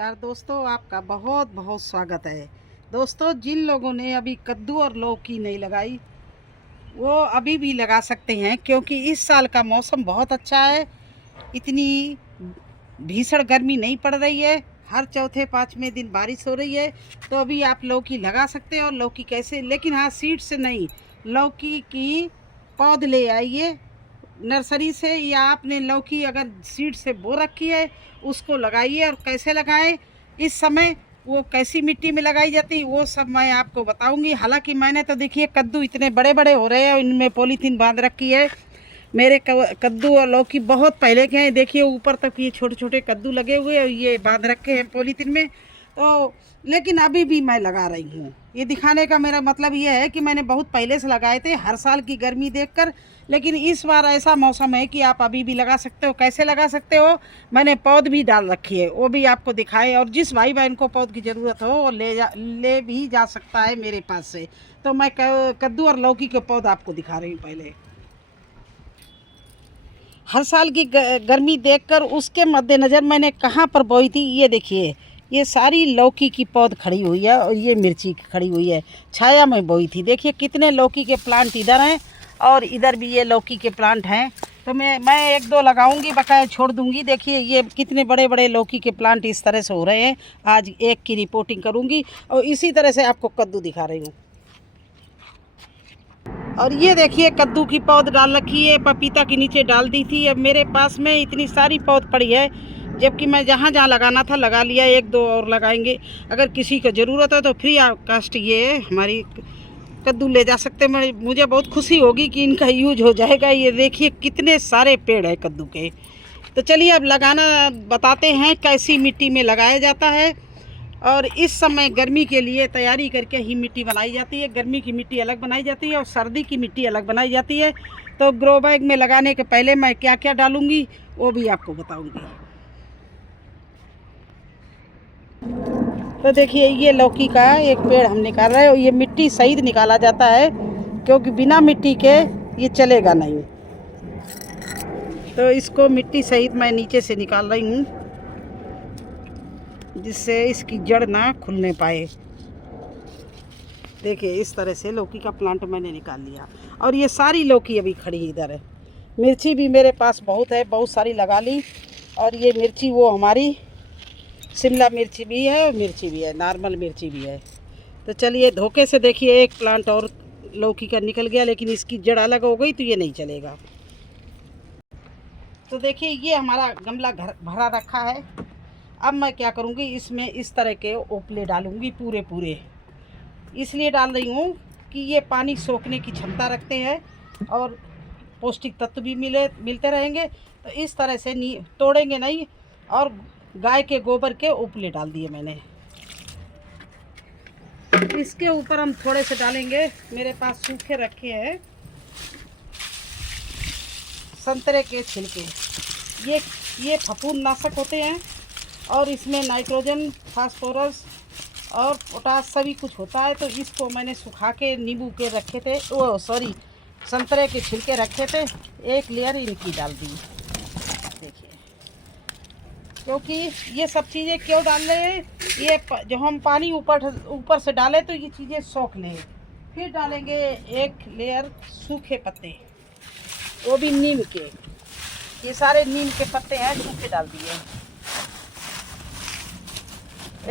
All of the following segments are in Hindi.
नमस्कार दोस्तों, आपका बहुत बहुत स्वागत है। दोस्तों, जिन लोगों ने अभी कद्दू और लौकी नहीं लगाई वो अभी भी लगा सकते हैं, क्योंकि इस साल का मौसम बहुत अच्छा है। इतनी भीषण गर्मी नहीं पड़ रही है, हर चौथे पाँचवें दिन बारिश हो रही है। तो अभी आप लौकी लगा सकते हैं। और लौकी कैसे, लेकिन हाँ, सीड से नहीं, लौकी की पौध ले आइए नर्सरी से, या आपने लौकी अगर सीड से बो रखी है उसको लगाइए। और कैसे लगाएं, इस समय वो कैसी मिट्टी में लगाई जाती है वो सब मैं आपको बताऊंगी। हालांकि मैंने तो देखिए कद्दू इतने बड़े बड़े हो रहे हैं, इनमें पॉलीथीन बांध रखी है। मेरे कद्दू और लौकी बहुत पहले के हैं। देखिए ऊपर तक ये छोटे छोटे कद्दू लगे हुए हैं, ये बांध रखे हैं पॉलीथीन में। तो लेकिन अभी भी मैं लगा रही हूँ। ये दिखाने का मेरा मतलब ये है कि मैंने बहुत पहले से लगाए थे, हर साल की गर्मी देखकर। लेकिन इस बार ऐसा मौसम है कि आप अभी भी लगा सकते हो। कैसे लगा सकते हो, मैंने पौध भी डाल रखी है, वो भी आपको दिखाए। और जिस भाई बहन को पौध की ज़रूरत हो वो ले भी जा सकता है मेरे पास से। तो मैं कद्दू और लौकी के पौध आपको दिखा रही हूँ। पहले हर साल की गर्मी देखकर उसके मद्देनज़र मैंने कहाँ पर बोई थी, ये देखिए, ये सारी लौकी की पौध खड़ी हुई है और ये मिर्ची खड़ी हुई है। छाया में बोई थी। देखिए कितने लौकी के प्लांट इधर हैं और इधर भी ये लौकी के प्लांट हैं। तो मैं एक दो लगाऊंगी, बकाया छोड़ दूंगी। देखिए ये कितने बड़े बड़े लौकी के प्लांट इस तरह से हो रहे हैं। आज एक की रिपोर्टिंग करूंगी और इसी तरह से आपको कद्दू दिखा रही हूँ। और ये देखिए कद्दू की पौध डाल रखी है, पपीता के नीचे डाल दी थी। अब मेरे पास में इतनी सारी पौध पड़ी है, जबकि मैं जहाँ जहाँ लगाना था लगा लिया। एक दो और लगाएंगे। अगर किसी को ज़रूरत है तो फ्री ऑफ कास्ट ये हमारी कद्दू ले जा सकते हैं। मुझे बहुत खुशी होगी कि इनका यूज हो जाएगा। ये देखिए कितने सारे पेड़ हैं कद्दू के। तो चलिए अब लगाना बताते हैं, कैसी मिट्टी में लगाया जाता है। और इस समय गर्मी के लिए तैयारी करके ही मिट्टी बनाई जाती है। गर्मी की मिट्टी अलग बनाई जाती है और सर्दी की मिट्टी अलग बनाई जाती है। तो ग्रो बैग में लगाने के पहले मैं क्या क्या डालूंगी वो भी आपको बताऊंगी। तो देखिए ये लौकी का एक पेड़ हम निकाल रहे हैं और ये मिट्टी सहित निकाला जाता है, क्योंकि बिना मिट्टी के ये चलेगा नहीं। तो इसको मिट्टी सहित मैं नीचे से निकाल रही हूँ, जिससे इसकी जड़ ना खुलने पाए। देखिए इस तरह से लौकी का प्लांट मैंने निकाल लिया। और ये सारी लौकी अभी खड़ी इधर है। मिर्ची भी मेरे पास बहुत है, बहुत सारी लगा ली। और ये मिर्ची वो हमारी शिमला मिर्ची भी है और मिर्ची भी है, नॉर्मल मिर्ची भी है। तो चलिए धोखे से देखिए एक प्लांट और लौकी का निकल गया, लेकिन इसकी जड़ अलग हो गई तो ये नहीं चलेगा। तो देखिए ये हमारा गमला घर भरा रखा है। अब मैं क्या करूँगी, इसमें इस तरह के ओपले डालूँगी पूरे पूरे। इसलिए डाल रही हूँ कि ये पानी सोखने की क्षमता रखते हैं और पौष्टिक तत्व भी मिलते रहेंगे। तो इस तरह से तोड़ेंगे नहीं। और गाय के गोबर के उपले डाल दिए मैंने। इसके ऊपर हम थोड़े से डालेंगे, मेरे पास सूखे रखे हैं संतरे के छिलके। ये फफूंदनाशक होते हैं और इसमें नाइट्रोजन, फास्फोरस और पोटास सभी कुछ होता है। तो इसको मैंने सुखा के नींबू के रखे थे, संतरे के छिलके रखे थे, एक लेयर इनकी डाल दी। देखिए, क्योंकि ये सब चीज़ें क्यों डाल रहे हैं, ये जो हम पानी ऊपर से डालें तो ये चीज़ें सोख लें। फिर डालेंगे एक लेयर सूखे पत्ते, वो भी नीम के। ये सारे नीम के पत्ते हैं, सूखे डाल दिए।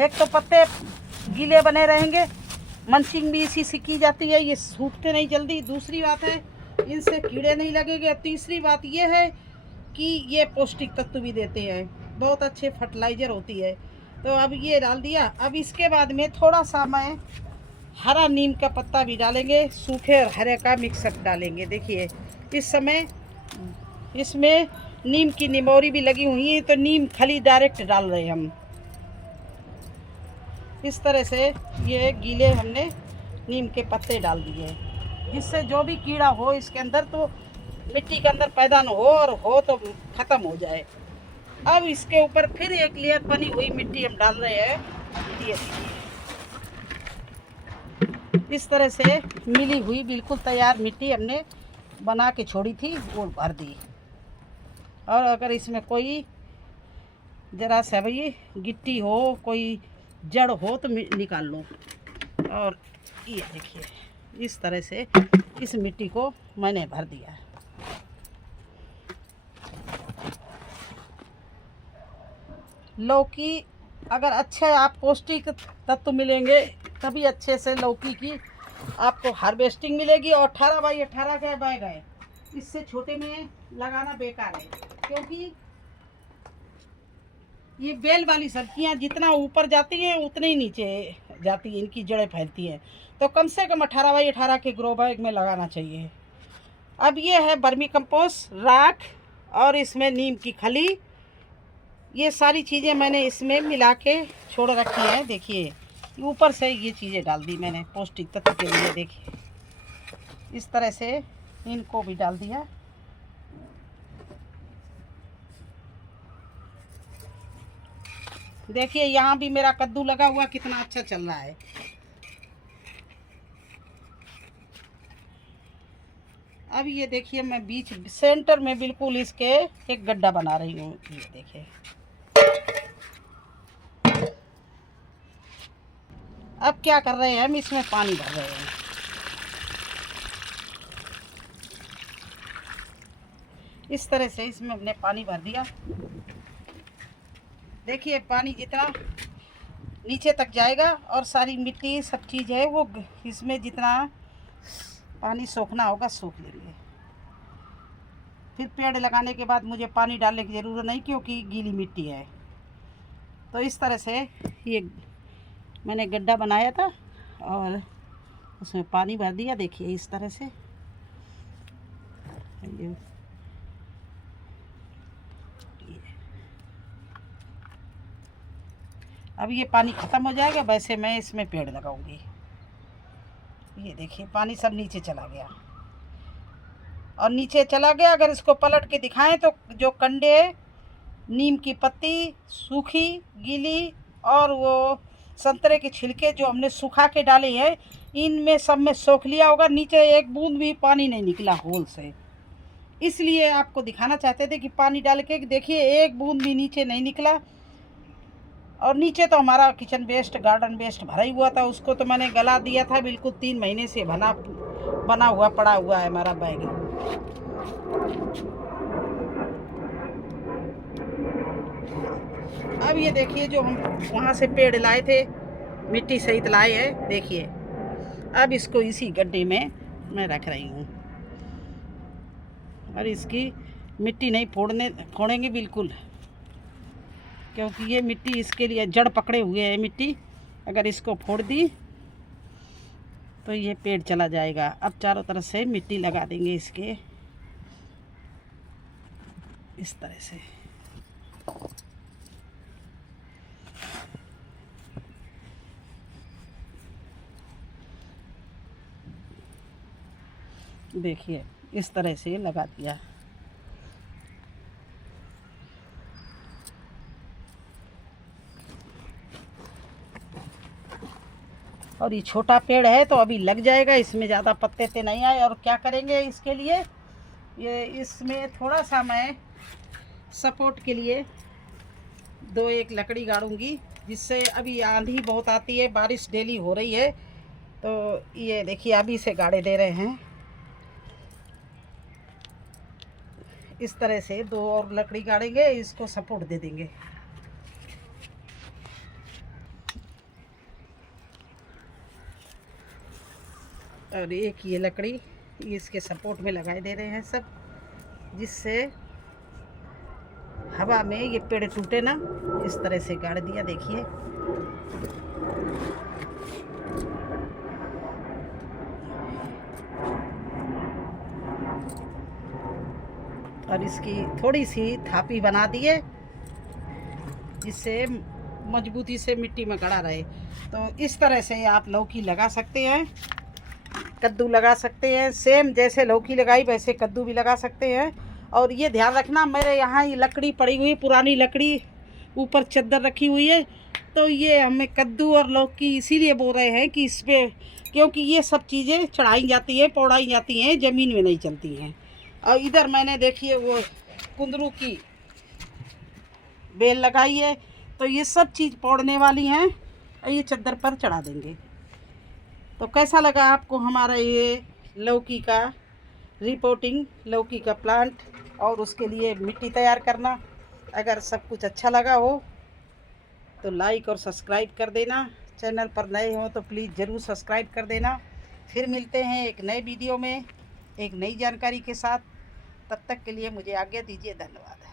एक तो पत्ते गीले बने रहेंगे, मल्चिंग भी इसी से की जाती है, ये सूखते नहीं जल्दी। दूसरी बात है इनसे कीड़े नहीं लगेंगे। तीसरी बात ये है कि ये पौष्टिक तत्व भी देते हैं, बहुत अच्छे फर्टिलाइज़र होती है। तो अब ये डाल दिया। अब इसके बाद में थोड़ा सा मैं हरा नीम का पत्ता भी डालेंगे, सूखे और हरे का मिक्सअप डालेंगे। देखिए इस समय इसमें नीम की निमोरी भी लगी हुई है, तो नीम खली डायरेक्ट डाल रहे हैं हम। इस तरह से ये गीले हमने नीम के पत्ते डाल दिए, जिससे जो भी कीड़ा हो इसके अंदर तो मिट्टी के अंदर पैदा न हो, और हो तो ख़त्म हो जाए। अब इसके ऊपर फिर एक लेयर बनी हुई मिट्टी हम डाल रहे हैं। इस तरह से मिली हुई बिल्कुल तैयार मिट्टी हमने बना के छोड़ी थी, वो भर दी। और अगर इसमें कोई ज़रा सा भाई गिट्टी हो, कोई जड़ हो तो निकाल लो। और ये देखिए इस तरह से इस मिट्टी को मैंने भर दिया। लौकी अगर अच्छे आप पौष्टिक तत्व मिलेंगे तभी अच्छे से लौकी की आपको हार्वेस्टिंग मिलेगी। और 18 बाई 18 के बैग है, इससे छोटे में लगाना बेकार है, क्योंकि ये बेल वाली सब्जियां जितना ऊपर जाती हैं उतने ही नीचे जाती है, इनकी जड़ें फैलती हैं। तो कम से कम 18 बाई 18 के ग्रो बैग में लगाना चाहिए। अब ये है वर्मी कंपोस्ट, राख और इसमें नीम की खली, ये सारी चीज़ें मैंने इसमें मिला के छोड़ रखी है। देखिए ऊपर से ये चीज़ें डाल दी मैंने पौष्टिक तत्व के लिए। देखिए इस तरह से इनको भी डाल दिया। देखिए यहाँ भी मेरा कद्दू लगा हुआ कितना अच्छा चल रहा है। अब ये देखिए मैं बीच सेंटर में बिल्कुल इसके एक गड्ढा बना रही हूँ। ये देखिए अब क्या कर रहे हैं, हम इसमें पानी भर रहे हैं। इस तरह से इसमें हमने पानी भर दिया। देखिए पानी जितना नीचे तक जाएगा और सारी मिट्टी सब चीज़ है वो इसमें जितना पानी सोखना होगा सोख लेंगे। फिर पेड़ लगाने के बाद मुझे पानी डालने की ज़रूरत नहीं, क्योंकि गीली मिट्टी है। तो इस तरह से ये मैंने गड्ढा बनाया था और उसमें पानी भर दिया। देखिए इस तरह से अब ये पानी ख़त्म हो जाएगा, वैसे मैं इसमें पेड़ लगाऊंगी। ये देखिए पानी सब नीचे चला गया और नीचे चला गया। अगर इसको पलट के दिखाएं तो जो कंडे, नीम की पत्ती सूखी गीली और वो संतरे के छिलके जो हमने सुखा के डाले हैं, इनमें सब में सोख लिया होगा। नीचे एक बूंद भी पानी नहीं निकला होल से, इसलिए आपको दिखाना चाहते थे कि पानी डाल के देखिए एक बूंद भी नीचे नहीं निकला। और नीचे तो हमारा किचन वेस्ट, गार्डन वेस्ट भरा ही हुआ था, उसको तो मैंने गला दिया था। बिल्कुल 3 महीने से बना हुआ पड़ा हुआ है हमारा बैगन। अब ये देखिए जो हम वहाँ से पेड़ लाए थे, मिट्टी सहित लाए हैं, देखिए अब इसको इसी गड्ढे में मैं रख रही हूँ। और इसकी मिट्टी नहीं फोड़ेंगे बिल्कुल, क्योंकि ये मिट्टी इसके लिए जड़ पकड़े हुए है मिट्टी। अगर इसको फोड़ दी तो ये पेड़ चला जाएगा। अब चारों तरफ से मिट्टी लगा देंगे इसके इस तरह से। देखिए इस तरह से लगा दिया। और ये छोटा पेड़ है तो अभी लग जाएगा, इसमें ज़्यादा पत्ते ते नहीं आए। और क्या करेंगे इसके लिए, ये इसमें थोड़ा सा मैं सपोर्ट के लिए 2-1 लकड़ी गाड़ूंगी, जिससे अभी आंधी बहुत आती है, बारिश डेली हो रही है। तो ये देखिए अभी से गाड़े दे रहे हैं। इस तरह से 2 और लकड़ी गाड़ेंगे, इसको सपोर्ट दे देंगे। और एक ये लकड़ी इसके सपोर्ट में लगाए दे रहे हैं सब, जिससे हवा में ये पेड़ टूटे ना। इस तरह से गाड़ दिया देखिए। और इसकी थोड़ी सी थापी बना दिए, जिससे मजबूती से मिट्टी में गड़ा रहे। तो इस तरह से आप लौकी लगा सकते हैं, कद्दू लगा सकते हैं। सेम जैसे लौकी लगाई वैसे कद्दू भी लगा सकते हैं। और ये ध्यान रखना, मेरे यहाँ ये लकड़ी पड़ी हुई, पुरानी लकड़ी, ऊपर चद्दर रखी हुई है। तो ये हमें कद्दू और लौकी इसीलिए बोल रहे हैं कि इस पर, क्योंकि ये सब चीज़ें चढ़ाई जाती हैं, पौड़ाई जाती हैं, ज़मीन में नहीं चलती हैं। और इधर मैंने देखिए वो कुंदरू की बेल लगाई है, तो ये सब चीज़ पौड़ने वाली हैं और ये चद्दर पर चढ़ा देंगे। तो कैसा लगा आपको हमारा ये लौकी का रिपोर्टिंग, लौकी का प्लांट और उसके लिए मिट्टी तैयार करना? अगर सब कुछ अच्छा लगा हो तो लाइक और सब्सक्राइब कर देना। चैनल पर नए हो तो प्लीज़ ज़रूर सब्सक्राइब कर देना। फिर मिलते हैं एक नए वीडियो में एक नई जानकारी के साथ। तब तक के लिए मुझे आज्ञा दीजिए। धन्यवाद।